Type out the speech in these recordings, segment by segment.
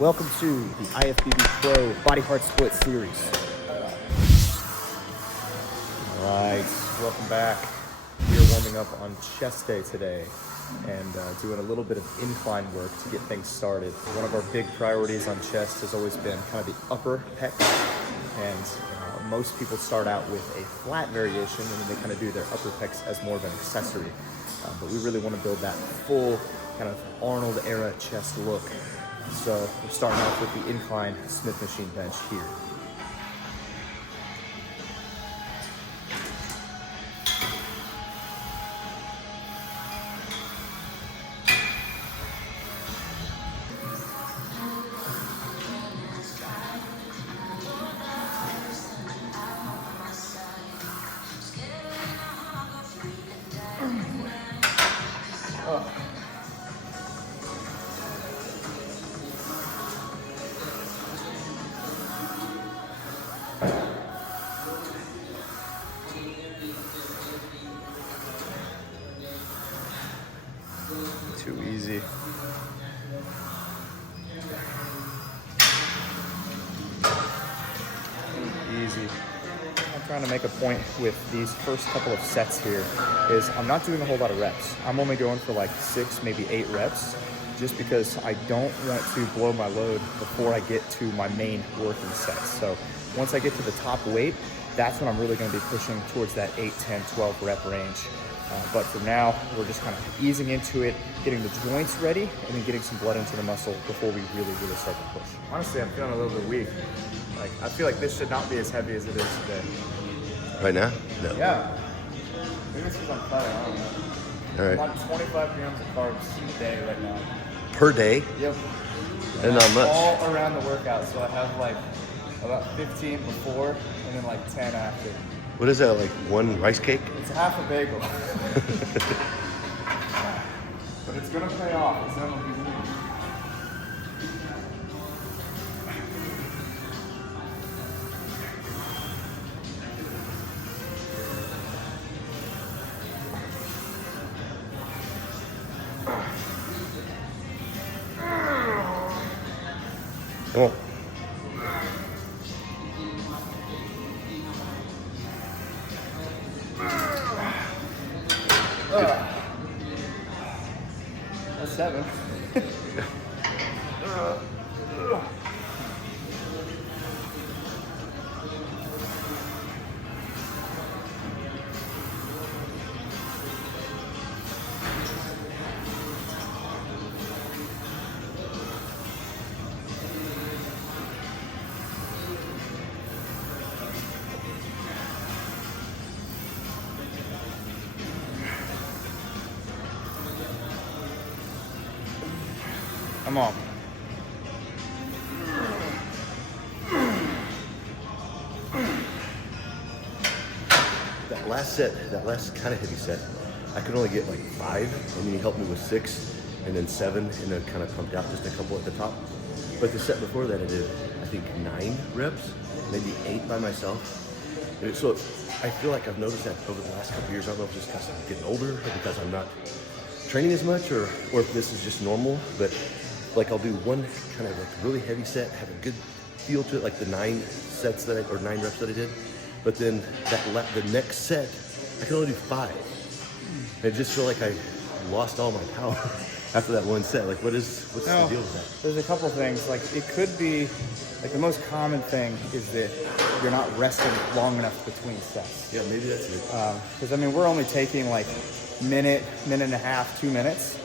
Welcome to the IFBB Pro Body Heart Split Series. All right, welcome back. We are warming up on chest day today and doing a little bit of incline work to get things started. One of our big priorities on chest has always been kind of the upper pecs, and most people start out with a flat variation and then they kind of do their upper pecs as more of an accessory. But we really want to build that full kind of Arnold era chest look. So we're starting off with the incline Smith machine bench here. Too easy. Easy. I'm trying to make a point with these first couple of sets here is I'm not doing a whole lot of reps. I'm only going for like 6, maybe 8 reps, just because I don't want to blow my load before I get to my main working sets. So once I get to the top weight, that's when I'm really going to be pushing towards that 8, 10, 12 rep range. But for now, we're just kind of easing into it, getting the joints ready, and then getting some blood into the muscle before we really start to push. Honestly, I'm feeling a little bit weak. Like, I feel like this should not be as heavy as it is today. Right now? No. Yeah. Maybe it's because I'm cutting, I don't know. All right. I'm on 25 grams of carbs a day right now. Per day? Yep. And not much. All around the workout, so I have like about 15 before and then like 10 after. What is that, like one rice cake? It's half a bagel. But it's gonna pay off. It's gonna be weird. Come on. That's 7. Come on. That last kind of heavy set, I could only get like 5, and then he helped me with 6, and then 7, and then kind of pumped out just a couple at the top. But the set before that, I did, I think, 9 reps, maybe 8 by myself. And so I feel like I've noticed that over the last couple of years. I don't know if it's just because I'm getting older, or because I'm not training as much, or if this is just normal, but like I'll do one kind of like really heavy set, have a good feel to it, like the 9 reps that I did. But then the next set, I can only do 5. And I just feel like I lost all my power after that one set. Like, what's the deal with that? There's a couple things. Like, it could be, like, the most common thing is that you're not resting long enough between sets. Yeah, maybe that's it. Because, I mean, we're only taking like minute and a half, 2 minutes.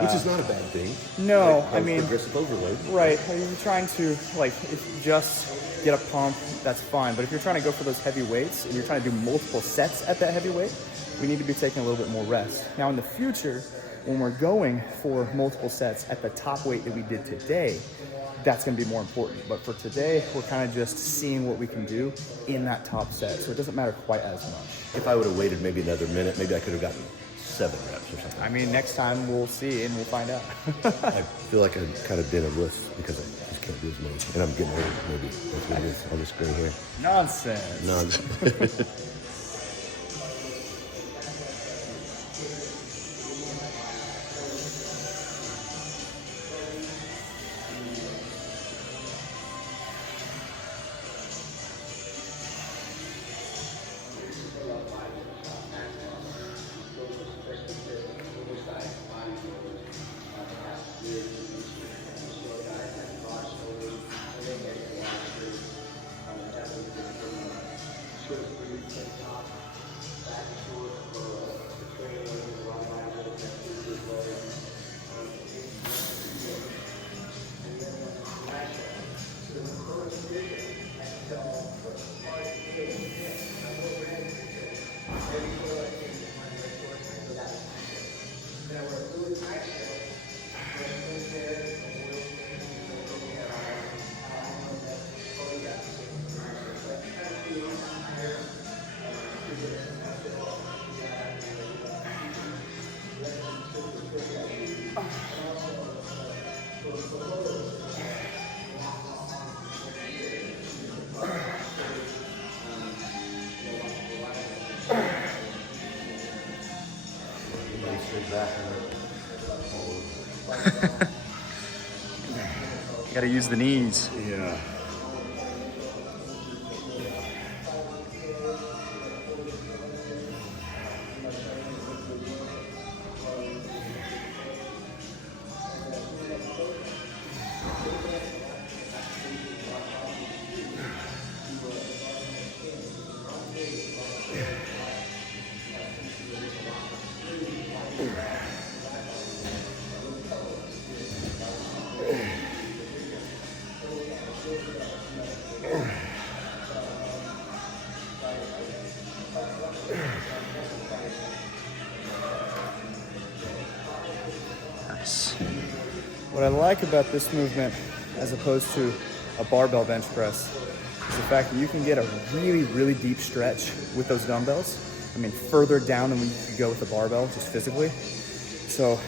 Which is not a bad thing. No, like, I mean, progressive overload. Right. If you're trying to, like, if just get a pump, that's fine. But if you're trying to go for those heavy weights and you're trying to do multiple sets at that heavy weight, we need to be taking a little bit more rest. Now, in the future, when we're going for multiple sets at the top weight that we did today, that's going to be more important. But for today, we're kind of just seeing what we can do in that top set. So it doesn't matter quite as much. If I would have waited maybe another minute, maybe I could have gotten 7 reps or something. I mean, next time we'll see and we'll find out. I feel like I've kind of been a wuss because I just can't do as many. And I'm getting old, maybe. That's what it is. All this gray hair. Nonsense. Nonsense. You gotta use the knees. Yeah. Nice. What I like about this movement, as opposed to a barbell bench press, is the fact that you can get a really, really deep stretch with those dumbbells. I mean, further down than when you could go with the barbell, just physically. So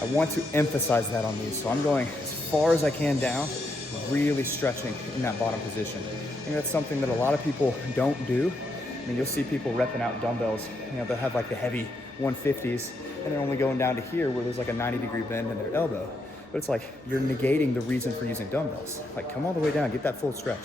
I want to emphasize that on these. So I'm going as far as I can down, really stretching in that bottom position. I think that's something that a lot of people don't do. I mean, you'll see people repping out dumbbells. You know, they'll have like the heavy 150s, and they're only going down to here where there's like a 90-degree bend in their elbow. But it's like you're negating the reason for using dumbbells. Like, come all the way down, get that full stretch.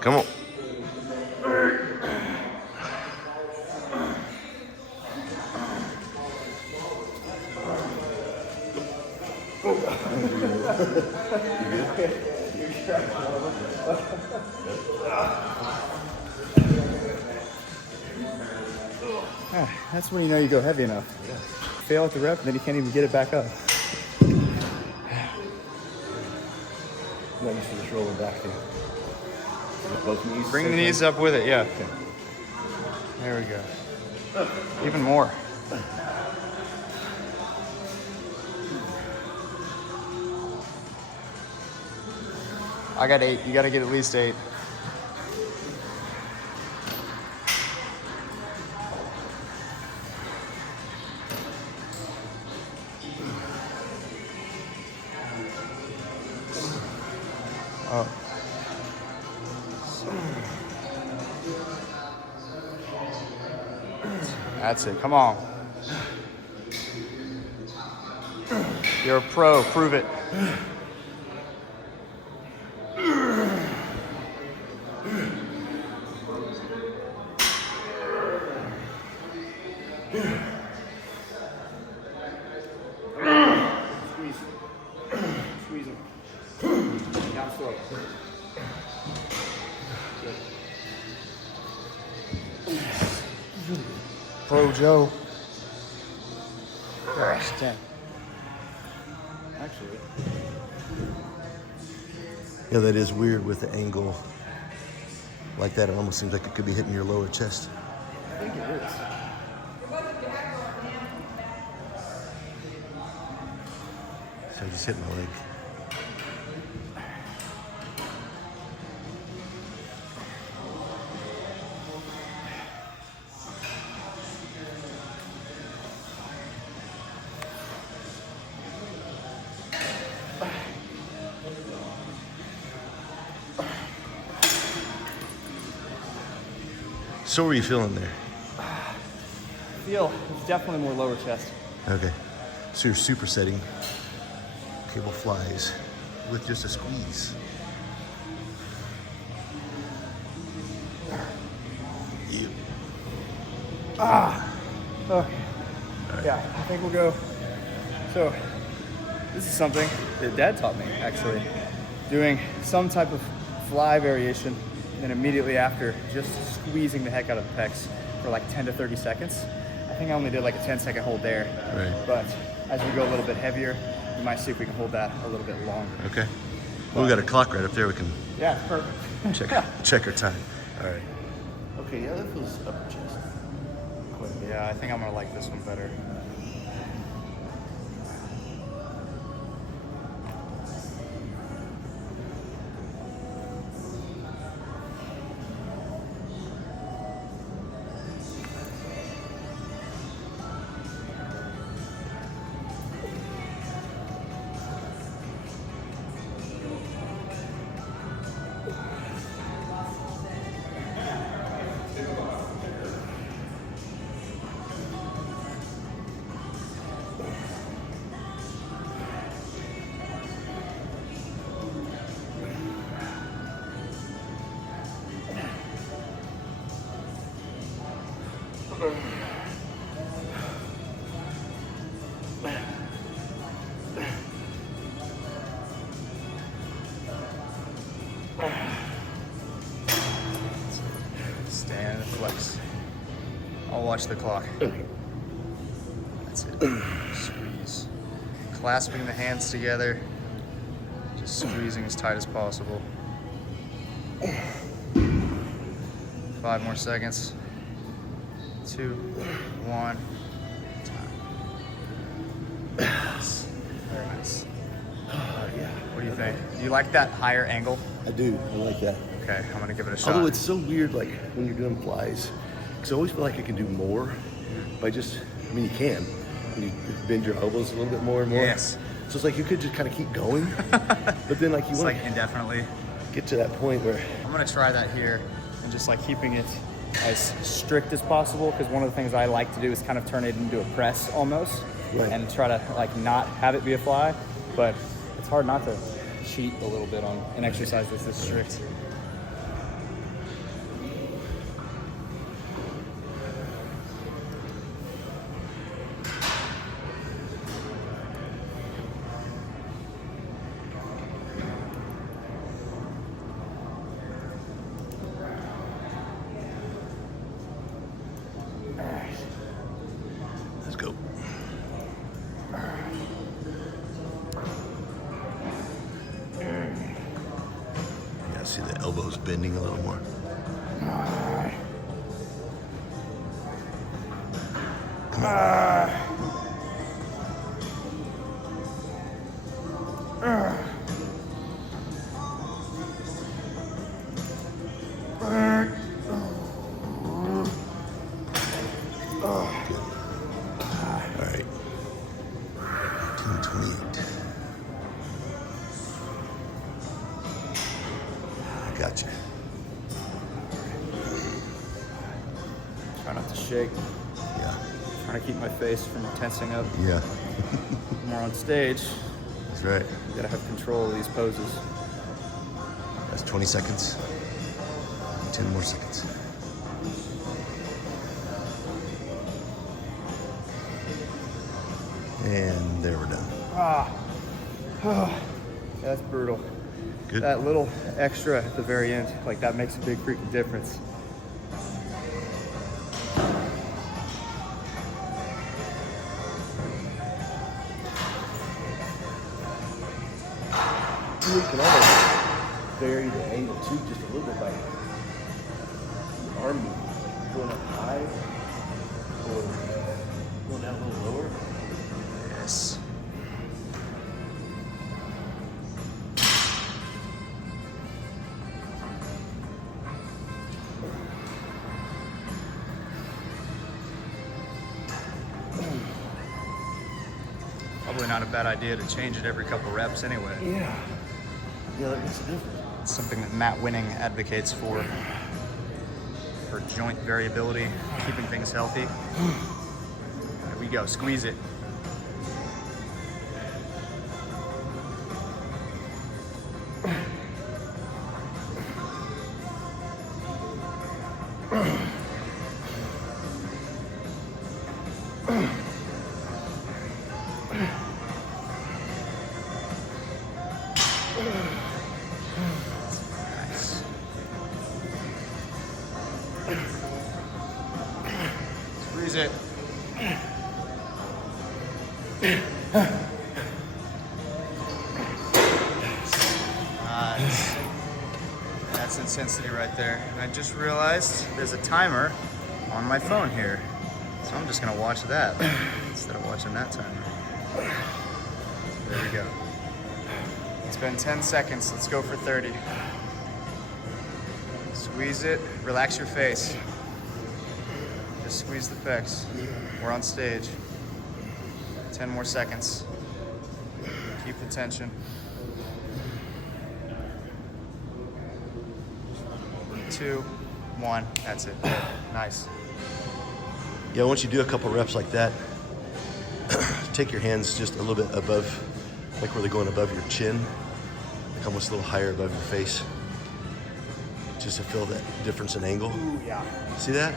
Come on. That's when you know you go heavy enough. Yeah. Fail at the rep, and then you can't even get it back up. Not used to just rolling back here. With both knees. Bring the knees up with it, yeah. Okay. There we go. Even more. I got 8. You got to get at least 8. Oh. That's it. Come on. You're a pro. Prove it. Squeeze. Squeeze him. Down slow. Pro Joe. Gosh, 10. Actually. Yeah, that is weird with the angle like that. It almost seems like it could be hitting your lower chest. I think it is. So I just hit my leg. So what are you feeling there? Feel it's definitely more lower chest. Okay. So you're supersetting cable flies with just a squeeze. You. Okay. Right. Yeah, I think we'll go. So this is something that Dad taught me, actually. Doing some type of fly variation, and then immediately after, just squeezing the heck out of the pecs for like 10 to 30 seconds. I think I only did like a 10-second hold there. Right. But as we go a little bit heavier, we might see if we can hold that a little bit longer. Okay. Well, we got a clock right up there. We can Yeah, perfect. check our time. All right. Okay, yeah, that feels upper chest. Yeah, I think I'm gonna like this one better. Stand and flex. I'll watch the clock. That's it. Squeeze. Clasping the hands together. Just squeezing as tight as possible. 5 more seconds. 2, 1. Nice. Very nice. Yeah. What do you think? Do you like that higher angle? I do. I like that. Okay, I'm gonna give it a shot. Although it's so weird, like when you're doing flies, because I always feel like I can do more by just, I mean, you can. When you bend your elbows a little bit more and more. Yes. So it's like you could just kind of keep going, but then like you It's want like indefinitely. to get to that point where, I'm gonna try that here and just like keeping it as strict as possible, because one of the things I like to do is kind of turn it into a press almost, Right. and try to like not have it be a fly, but it's hard not to cheat a little bit on an exercise that's this strict. let's go. Yeah, see the elbows bending a little more. Come on. All right. 228. I got you. Try not to shake. Yeah. Trying to keep my face from tensing up. Yeah. When we're on stage, That's right. you gotta have control of these poses. That's 20 seconds. 10 more seconds. And there we're done. That's brutal. Good. That little extra at the very end, like that makes a big freaking difference. You can almost vary the angle too, just a little bit by the arm movement. Going up high or going down a little lower. Yes. Probably not a bad idea to change it every couple reps anyway. Yeah. Yeah, that makes a difference. It's something that Matt Winning advocates for joint variability, keeping things healthy. There we go, squeeze it. Nice. Squeeze it. Nice. That's intensity right there. And I just realized there's a timer on my phone here. So I'm just gonna watch that instead of watching that timer. There we go. It's been 10 seconds. Let's go for 30. Squeeze it. Relax your face. Just squeeze the pecs. We're on stage. 10 more seconds. Keep the tension. 2, 1. That's it. Nice. Yeah, once you do a couple reps like that, take your hands just a little bit above, like where they're going above your chin, like almost a little higher above your face, just to feel that difference in angle. Ooh, yeah. See that?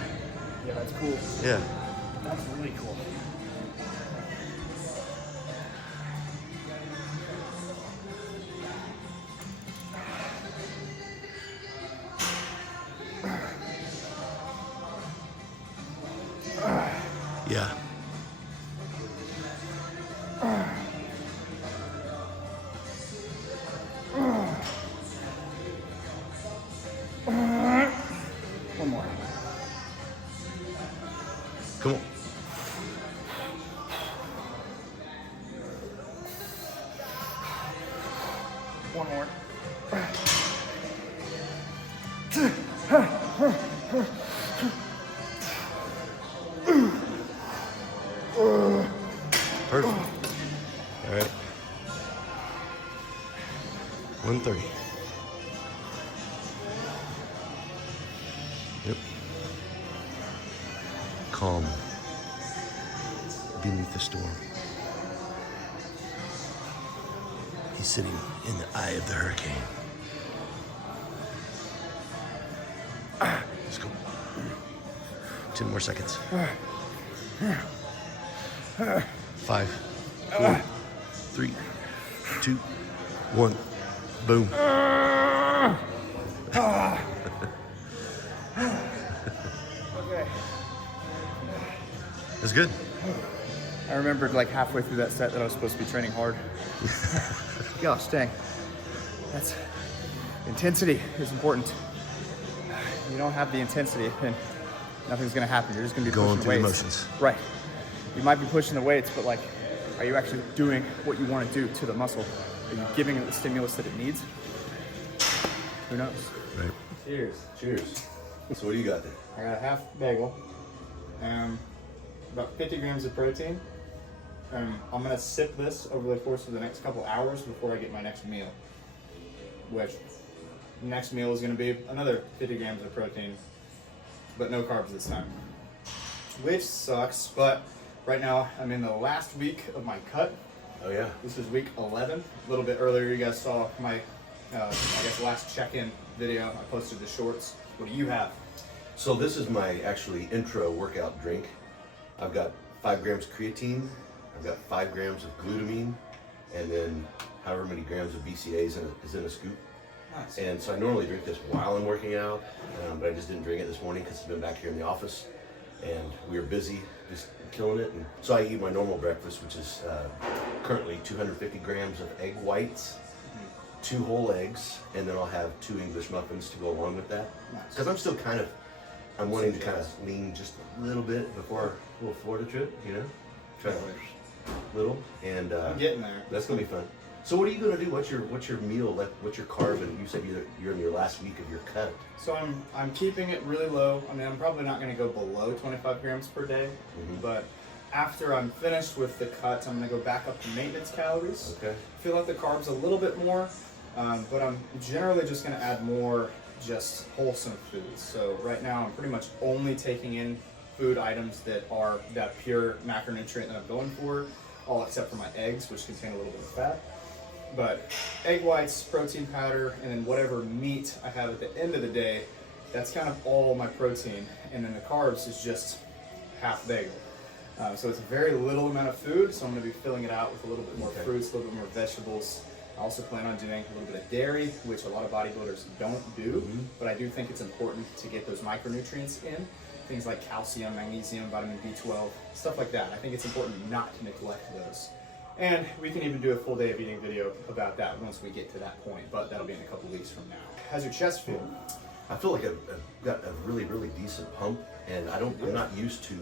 Yeah, that's cool. Yeah. That's really cool. Yeah. One more. Come on. One more. Perfect. All right. 130. Yep. Calm beneath the storm. He's sitting in the eye of the hurricane. Let's go. 10 more seconds. 5, 4, 3, 2, 1. Boom. Okay. That's good. I remembered like halfway through that set that I was supposed to be training hard. Gosh, dang. That's intensity is important. You don't have the intensity, then nothing's gonna happen. You're just gonna be Going pushing through the weights. motions. Right. You might be pushing the weights, but like, are you actually doing what you want to do to the muscle? Are you giving it the stimulus that it needs? Who knows? Right. Cheers. Cheers. So what do you got there? I got a half bagel, about 50 grams of protein. I'm gonna sip this over the course of the next couple hours before I get my next meal, which next meal is gonna be another 50 grams of protein, but no carbs this time, which sucks. But right now I'm in the last week of my cut. Oh yeah. This is week 11. A little bit earlier, you guys saw my, I guess, last check-in video. I posted the shorts. What do you have? So this is my actually intro workout drink. I've got 5 grams of creatine. I've got 5 grams of glutamine, and then however many grams of BCAA is in a scoop. Nice. And so I normally drink this while I'm working out, but I just didn't drink it this morning because I've been back here in the office, and we were busy, just killing it. And so I eat my normal breakfast, which is currently 250 grams of egg whites, 2 whole eggs, and then I'll have 2 English muffins to go along with that. Nice. Because I'm still I'm wanting to kind of lean just a little bit before a little Florida trip, you know? Try to little, and I'm getting there. that's gonna be fun. So what are you gonna do? What's your meal? Like, what's your carb? And you said you're in your last week of your cut. So I'm keeping it really low. I mean, I'm probably not going to go below 25 grams per day, but after I'm finished with the cut, I'm going to go back up to maintenance calories. Okay. Fill out the carbs a little bit more, but I'm generally just going to add more just wholesome foods. So right now I'm pretty much only taking in food items that are that pure macronutrient that I'm going for, all except for my eggs, which contain a little bit of fat. But egg whites, protein powder, and then whatever meat I have at the end of the day, that's kind of all my protein. And then the carbs is just half bagel. So it's a very little amount of food, so I'm going to be filling it out with a little bit more fruits, a little bit more vegetables. I also plan on doing a little bit of dairy, which a lot of bodybuilders don't do, but I do think it's important to get those micronutrients in. Things like calcium, magnesium, vitamin B12, stuff like that. I think it's important not to neglect those. And we can even do a full day of eating video about that once we get to that point, but that'll be in a couple weeks from now. How's your chest feel? I feel like I've got a really, really decent pump, and I'm not used to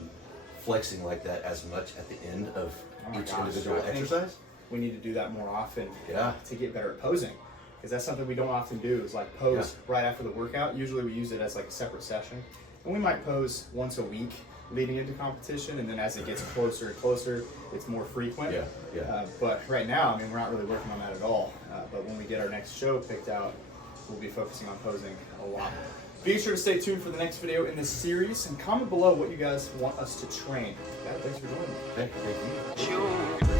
flexing like that as much at the end of each individual exercise. We need to do that more often to get better at posing, because that's something we don't often do, is like pose right after the workout. Usually we use it as like a separate session, and we might pose once a week leading into competition, and then as it gets closer and closer, it's more frequent. But right now, I mean, we're not really working on that at all. But when we get our next show picked out, we'll be focusing on posing a lot. Be sure to stay tuned for the next video in this series, and comment below what you guys want us to train. Thanks for joining me. Thank you.